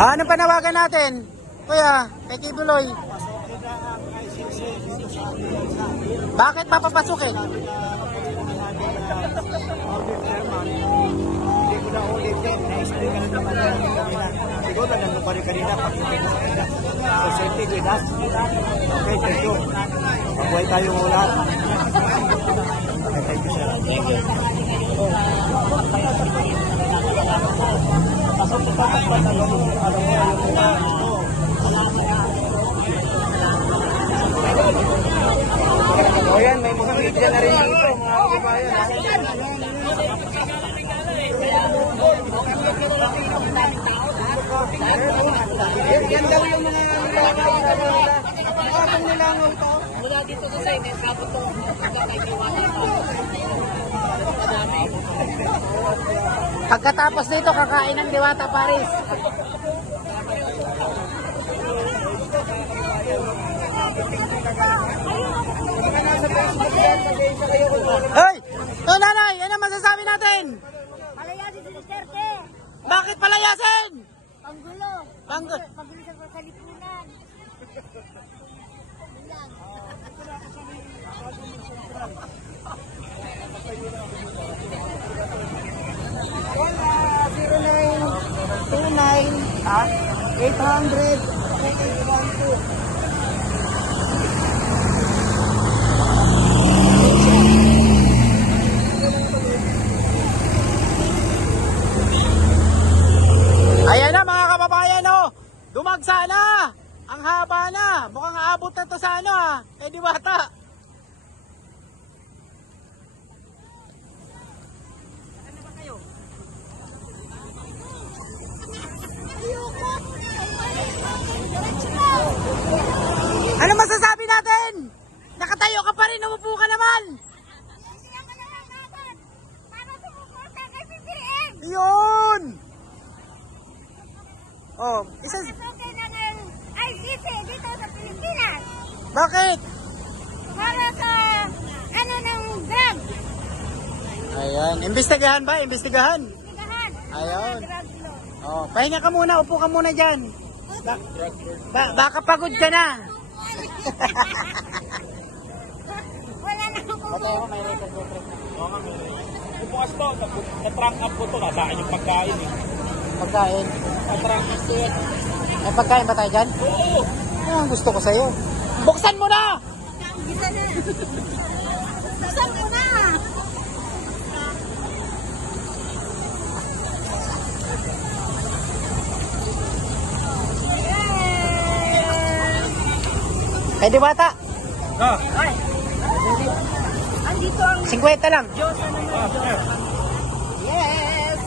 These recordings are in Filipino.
Anong panawagan natin? Kuya, kay Kibuloy. Bakit papapasukin? Siguro na nandun pa rin kanina so safety with us. Okay, thank you. Mabuhay tayong ulan. Okay, thank you, sir. Thank you. Pasok sa pagkakas na yung alam mo yung o yan, may mga media na rin dito, mga kabayan. Yan daw yung mga kapag nilangaw to. Mula dito sa may kapot to, Pagkatapos nito, kakain ng Diwata Paris. Hoy! Oh, nanay! Ano masasabi natin? Palayasin si Duterte. Bakit palayasin? Panggulo. Panggulo. Panggulo sa lipunan. Ayan na mga kababayan, oh. Dumagsa na. Ang haba na. Mukhang aabot na to sa ano, ha. Eh, Diwata. Ano masasabi natin? Nakatayo ka pa rin, umupo ka naman. Yun! Oh, isa... ICC dito sa Pilipinas. Bakit? Para sa ano ng drug. Ayan, imbestigahan ba? Imbestigahan. Sigahan. Ayun. Drug law. Oh, pahinga ka muna, upo ka muna dyan. Baka pagod ka na. Wala na ako. May record po, pre. Oo nga, may bukas to, na-trunk up ko to, nasaan yung pagkain eh. Pagkain. Na-trunk up ko yan. May pagkain ba tayo dyan? Oo! Ano ang gusto ko sa'yo? Buksan mo na! Gisa na. Buksan mo na. Kay Diwata, Ah! Ay. Andito ang 50 lang. Diyos na naman. Yes.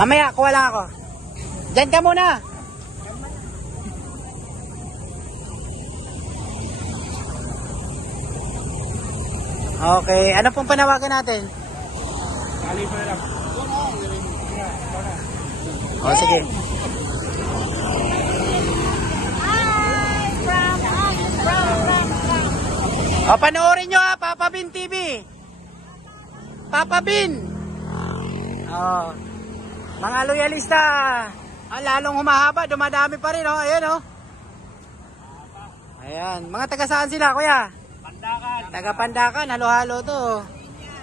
Mamaya, kuha lang ako. Diyan ka muna. Okay, ano pong panawagan natin? Kali mo na lang. O, sige. O, panoorin nyo ha, Papa Bin TV. Papa Bin. O, mga loyalista. Lalong humahaba, dumadami pa rin, o. Ayan, o. Ayan, mga taga saan sila, kuya? Pandakan. Taga Pandakan, halo-halo to.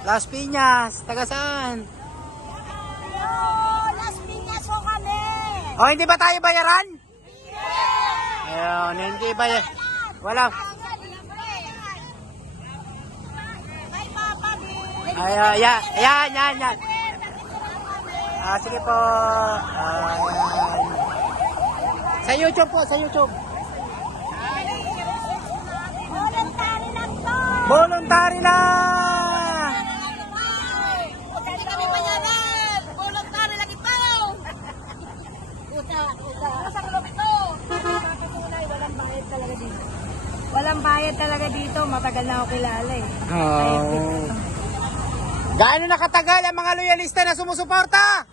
Las Piñas, taga saan? Hello, Las Piñas po kami. O, hindi ba tayo bayaran? Ayun, hindi ba wala. Kay Papa Bin. Ay, yan. Ah, sige po. Sa YouTube po, sa YouTube. Voluntary lang to. Voluntary na! Hindi kami bayaran. Voluntary lang ito. Uta. Sa kulong ito. Papatunay, walang bayad talaga dito. Walang bayad talaga dito. Matagal na ako kilala eh. Oh. Gaano nakatagal ang mga loyalista na sumusuporta?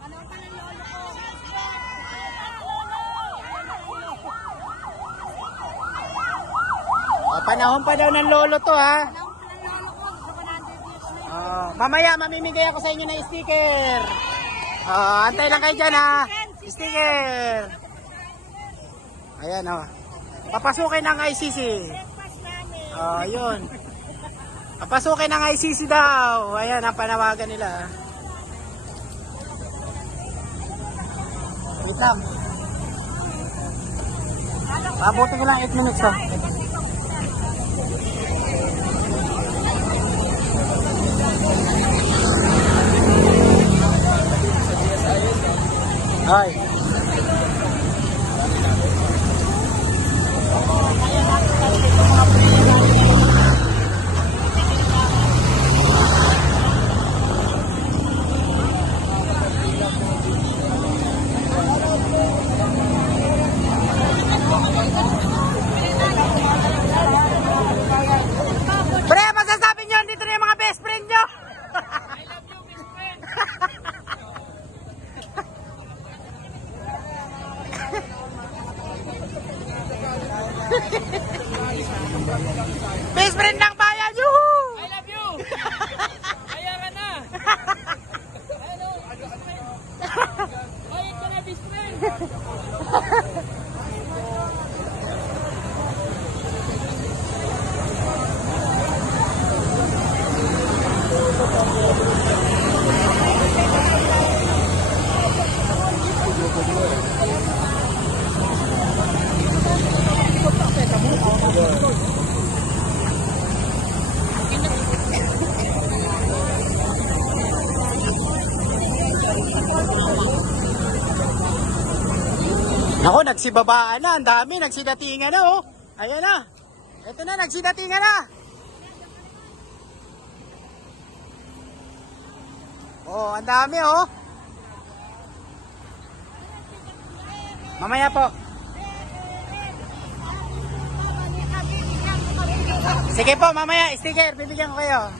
Panahon pa daw ng lolo to, ha? Mamaya mamimigay ako sa inyo ng sticker. Antay lang kayo dyan ha. Sticker. Ayan papasukin ng ICC. Yun. Papasukin ng ICC daw. Ayan ang panawagan nila. Wait lang. Pabuti ko lang 8 minutes Ay. Pre, masasabi nyo, dito na yung mga best friend nyo. I love you, best friend. Best friend ng bayan, yuhu! I love you! Ayaran na! Bayad ka na, best friend! Ako, nagsibabaan na. Ang dami. Nagsidatingan na, oh. Ayan na. Ito na, nagsidatingan na. Oh, ang dami, oh. Mamaya po. Sige po, mamaya. Sticker. Bibigyan ko kayo.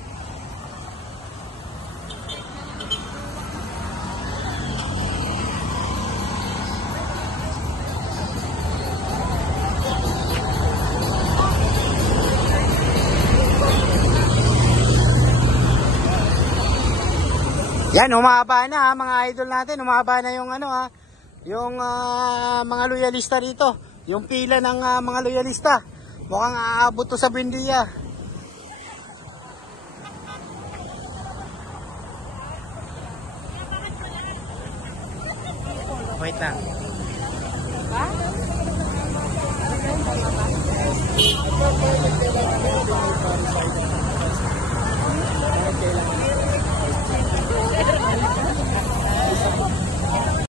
Yan, humaba na mga idol natin. Humaba na yung yung mga loyalista dito. Yung pila ng mga loyalista. Mukhang aabot to sa Buendia. Wait lang. Okay lang.